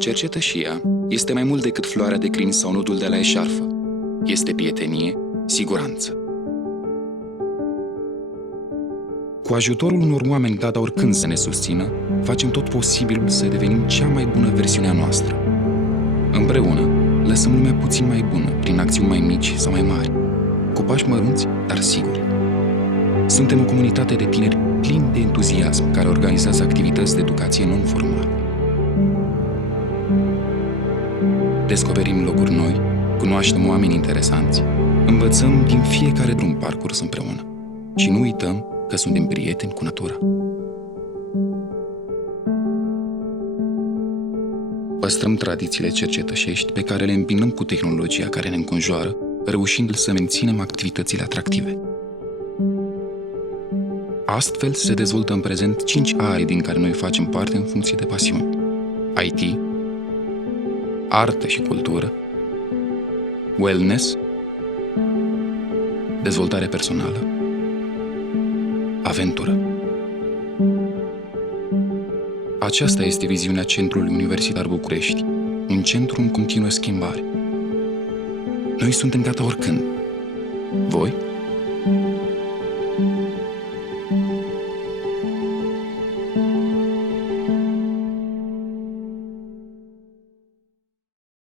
Cercetășia este mai mult decât floarea de crin sau nodul de la eșarfă. Este prietenie, siguranță. Cu ajutorul unor oameni gata oricând să ne susțină, facem tot posibilul să devenim cea mai bună versiune a noastră. Împreună, lăsăm lumea puțin mai bună, prin acțiuni mai mici sau mai mari, cu pași mărunți, dar siguri. Suntem o comunitate de tineri plini de entuziasm care organizează activități de educație non-formală. Descoperim locuri noi, cunoaștem oameni interesanți, învățăm din fiecare drum parcurs împreună și nu uităm că suntem prieteni cu natura. Păstrăm tradițiile cercetășești pe care le îmbinăm cu tehnologia care ne înconjoară, reușind să menținem activitățile atractive. Astfel se dezvoltă în prezent 5 arii din care noi facem parte în funcție de pasiuni: IT, artă și cultură, wellness, dezvoltare personală, aventură. Aceasta este viziunea Centrului Universitar București, un centru în continuă schimbare. Noi suntem gata oricând. Voi?